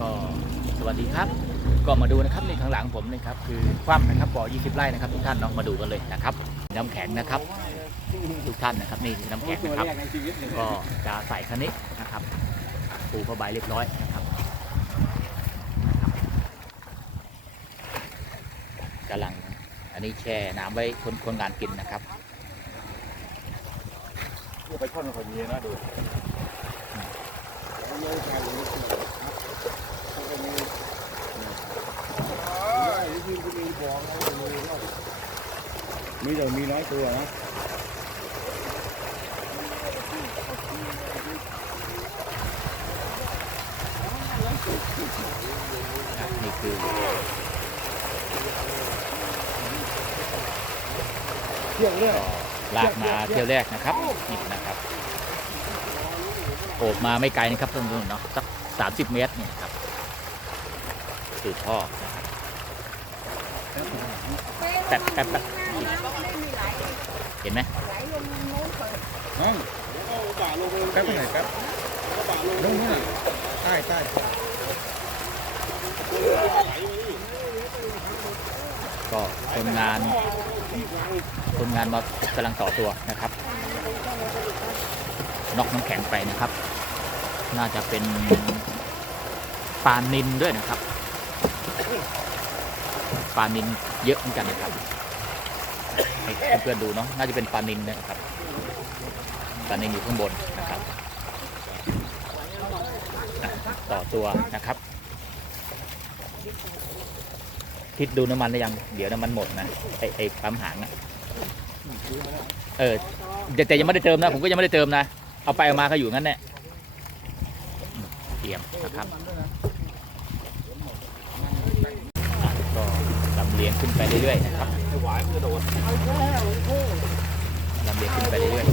ก็สวัสดีครับ ก็มาดูนะครับในข้างหลังผมนะครับคือคว่ำนะครับบ่อ 20 ไร่นะครับทุกท่านเนาะมาดูกันเลยนะครับ น้ำแข็งนะครับ ทุกท่านนะครับนี่น้ำแข็งนะครับ ก็จะใส่คันนี้นะครับ ปูผ้าใบเรียบร้อยนะครับกำลังอันนี้แช่น้ำไว้คนคนงานกินนะครับไปช่อนคนนี้นะดู มีแต่มีน้อยตัวนะอะนี่คือเที่ยวเรื่องก็ลากมาเที่ยวแรกนะครับนี่นะครับโอบมาไม่ไกลนะครับต้นๆเนาะสักสามสิบเมตรเนี่ยครับ สืบท่อนะครับแป๊บแป๊บแป๊บเห็นไหมน้องแป๊บไหนแป๊บน้องนู่นน่ะใต้ใต้ก็คนงานคนงานมากำลังต่อตัวนะครับนอกน้ำแข็งไปนะครับ น่าจะเป็นปลานินด้วยนะครับ ปลานินเยอะเหมือนกันนะครับให้เพื่อนๆดูเนาะน่าจะเป็นปลานินนะครับปลานินอยู่ข้างบนนะครับต่อตัวนะครับคิดดูน้ำมันได้ยังเดี๋ยวน้ำมันหมดนะไอไอปั๊มหางอะเออแต่แต่ยังไม่ได้เติมนะผมก็ยังไม่ได้เติมนะเอาไปเอามาก็อยู่งั้นแหละเตรียมนะครับอะก็ลำ เลียงขึ้นไปเรื่อยๆนะครับนกระโดดลำเลียงขึ้นไปเรื่อยๆ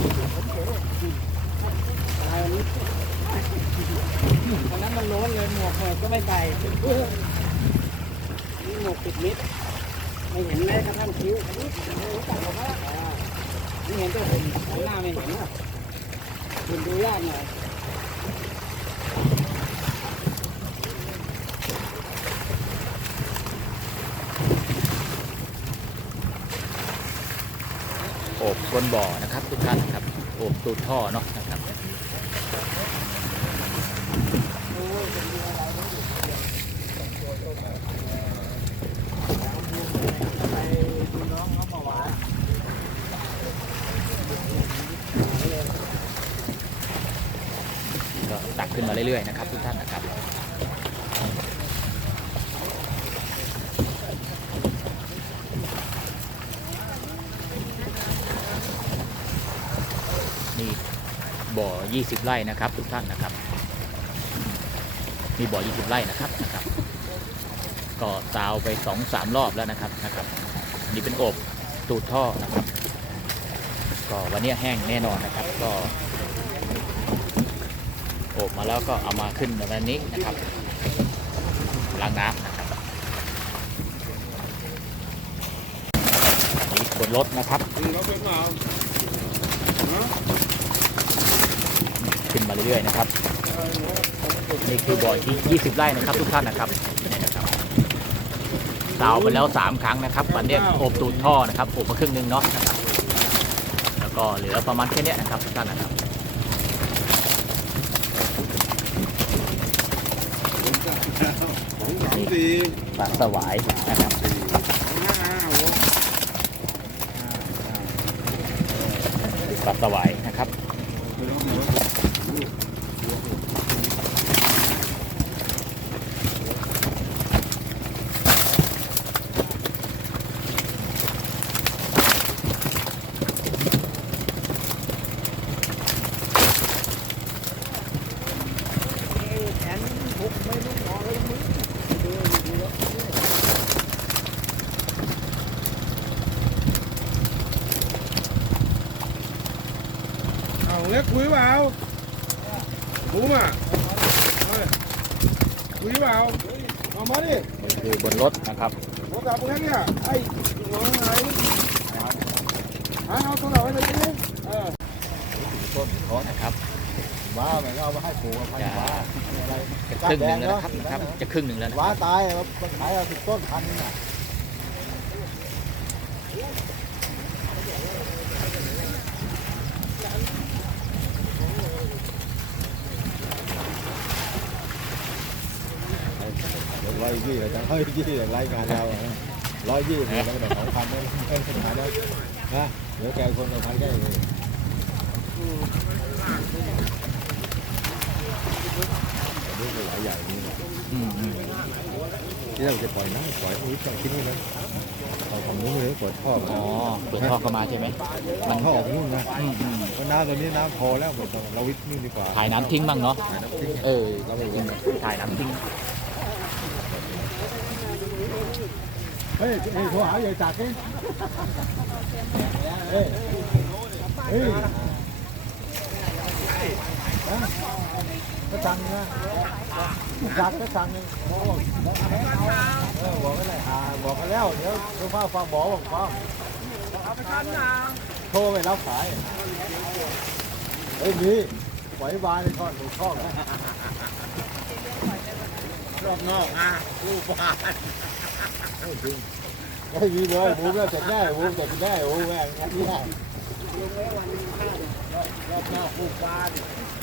วันนั้นมันร้อนเลยหมวกเปิดก็ไม่ใส่นี่หมวกปิดมิดไม่เห็นแม้กระทั่งคิ้วนี่รู้จักผมว่านี่เห็นตัวผมหน้าไม่เห็นอะคุณดูยากหน่อย อบก้นบ่อนะครับ ทุกท่านนะครับโอบตูดท่อเนาะนะครับก็ตักขึ้นมาเรื่อยๆนะครับ ทุกท่านนะครับ นี่ บ่อ 20 ไร่นะครับ ทุกท่านนะครับ มีบ่อ 20 ไร่นะครับนะครับ ก็ซาวไป2อสามรอบแล้วนะครับนะครับ นี่เป็นอบตูดท่อนะครับ ก็วันนี้แห้งแน่นอนนะครับ ก็อบมาแล้วก็เอามาขึ้นแบบนี้นะครับล้างน้ำนะครับอันนี้บนรถนะครับ เราเป็นเปล่า ขึ้นมาเรื่อยๆนะครับนี่คือบ่อที่ 20 ไร่นะครับ ทุกท่านนะครับนี่นะครับสาวไปแล้ว 3 ครั้งนะครับวันนี้โอบตูดท่อนะครับโอบมาครึ่งหนึงเนาะนะครับแล้วก็เหลือประมาณแค่นี้นะครับทุกท่านนะครับสองสามสี่ปลาสวายนะครับห้ากสวายนะครับ แขนหุกไม่รู้หมอเลยมึง เอาเล็ก คุยเปล่ารู้มาคุยเปล่าเอามาดินี่คือบนรถนะครับผมกลับมึงเนี่ยไอ้หัวไหนเอาตัวไหนไปเลยเออต้นเขานะครับว้ามันก็เอามาให้ปลูกพันธุ์ว้าอะไรจะครึ่งหนึ่งแล้วนะครับนะครับจะครึ่งหนึ่งแล้วนะว้าตายมันขายเอาสิบต้นพันน่ะร้อ ยยี่เลยจังร้อยยี่รายงานเราร้อยยี่เลยแล้วก็สองพันไม่ไม่ปัญหาแล้วนะเดี๋ยวแกคนละพันแค่เลยดูหลายใหญ่นี่อืมอืมที่เราจะปล่อยน้ำปล่อยอุ้ยต้องคิดนี่นะเอาของนู้นเลยปล่อยท่ออ๋อเปิดท่อเข้ามาใช่ไหมมัมันนท่ออจะอกนู่นนะอืมอืมเพราะน้ำตัวนี้น้ำพอแล้วหมดเราวิทย์นี่ดีกว่าถ่ายน้ำทิ้งบ้างเนาะถ่ายน้ำทิ้งเออเราไม่จริวิงทย์ถ่ายน้ำทิ้ง เฮ้ยเฮ้ยโทรหาใหญ่จักรนี่เฮ้ยเฮ้ยก็สั่งนะจักก็สั่งนึงบอกเออบอกกันเลยอ่าบอกกันแล้ว เดี๋ยวเดี๋ยวฟ้าฟังบอกบอกฟังโทรไปรับสายเฮ้ยมีไหวบานในท่อนถูกท่องนะรอบนอกอะรูปบ้าน เฮ้ยจริงเฮ้ยมีเลยหมูก็เสร็จได้หมูเสร็จได้หมูแม่งงั้นนี่ได้รอบนอกรูปบ้าน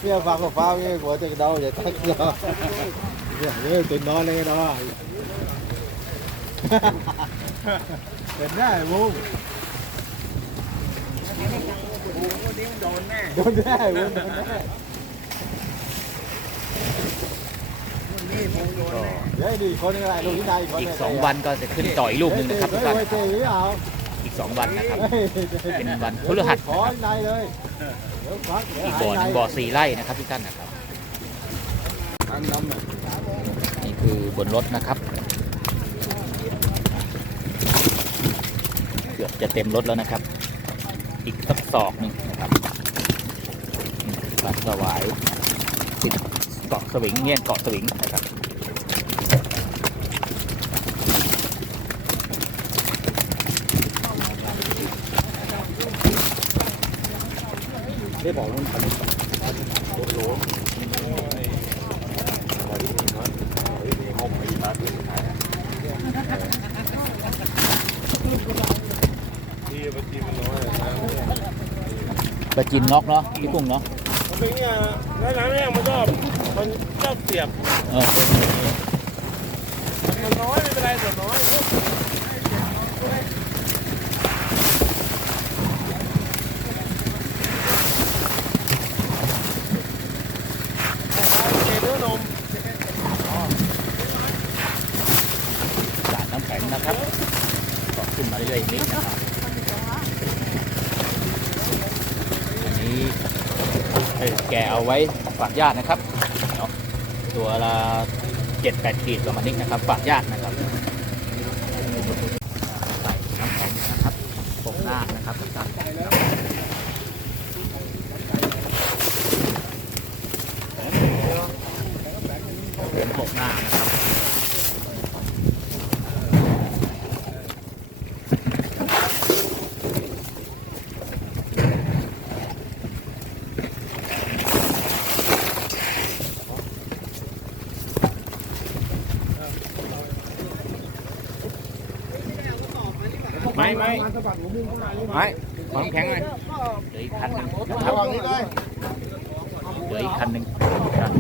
เนี่ยฟังก็ฟังเนี่ยหัวจะเดาอย่าทักเนาะเนี่ยเนี่ยตื่นนอนเลยเนาะเห็นได้หมูวันนี้มันโดนแน่โดนได้หมูโดนได้นี่คงโดนแน่ อะไรลูกที่ได้อีกคนอีนึกสองวันก็จะขึ้นต่ออีกลูกหนึ่งนะครับทุกท่านเฮ้ยเฮ้ยเฮ้ยเอาอีกสองวันนะครับเฮ้ยเป็นวันพฤหัสขอนะครับในเลยเดี๋ยวฟักเดี๋ยวอีกหาบ่อยหในนึ่งบ่อสี่ไร่นะครับทุกท่านนะครับอันน้ำอะนี่คือบนรถนะครับ เกือบจะเต็มรถแล้วนะครับ อีกสักศอกหนึ่งนะครับอืมปลาสวายติดเกาะสวิงเงี้ยเกาะสวิงนะครับได้บอกมันพันโลโลที่บางทีมันน้อยนะปลาจินนอกเนาะพี่กุ้งเนาะ มันเป็นเนี่ยแล้วน้ำแห้งมันชอบมันชอบเสียบเออมันน้อยไม่เป็นไรส่วนน้อยเจ็บด้วยนมสารน้ำแข็งนะครับก็ขึ้นมาเรื่อยๆอีกนิดนะครับอันนี้เออ แกเอาไว้ฝากญาตินะครับเนาะตัวละเจ็ดแปดขีดประมาณนี้นะครับฝากญาตินะครับใส่น้ำแข็งนะครับปกหน้านะครับทุกท่านปกหน้า ไม่ไม่ไม่ขอน้ำแข็งหน่อยเหลืออีกคันหนึ่งนะครับเลยเหลืออีกคันหนึ่งครับ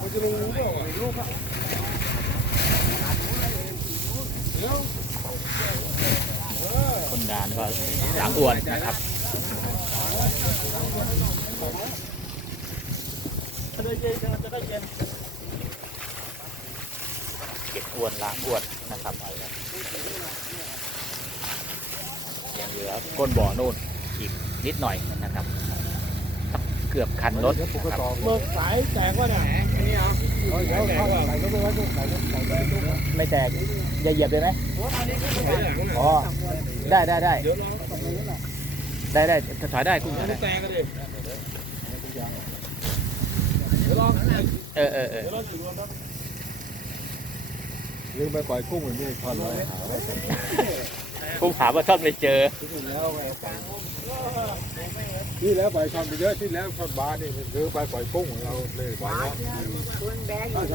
มันจะลงรู้เปล่าลูกคนงานก็สามอวนนะครับ เย็นจะได้เย็นเก็บอวนล้างอวนนะครับยังเหลือก้นบ่อนู่นอีกนิดหน่อยนะครับ เกือบคันรถนะครับเมื่อสายแตกว่าเนี่ยอันนี้เอาเดี๋ยวเข้าใส่รถไปไว้ตรงใส่รถใส่รถตรงนะไม่แตกอย่าเหยียบเลยไหมอ๋อได้ได้ได้ได้ได้ถอยได้กุ้งถอยได้ เดี๋ยวลองเออเออเออเดี๋ยวลองอยู่รวมครับลืมไปปล่อยกุ้งมันไม่ได้ทอดเลยหาไว้แตกผมหาว่าช่อนไม่เจอที่แล้วไงที่แล้วไปชอนไปเยอะที่แล้วชอนบาร์นี่มันคือไปปล่อยกุ้งของเราเลยไปแล้วตัวแดงอยู่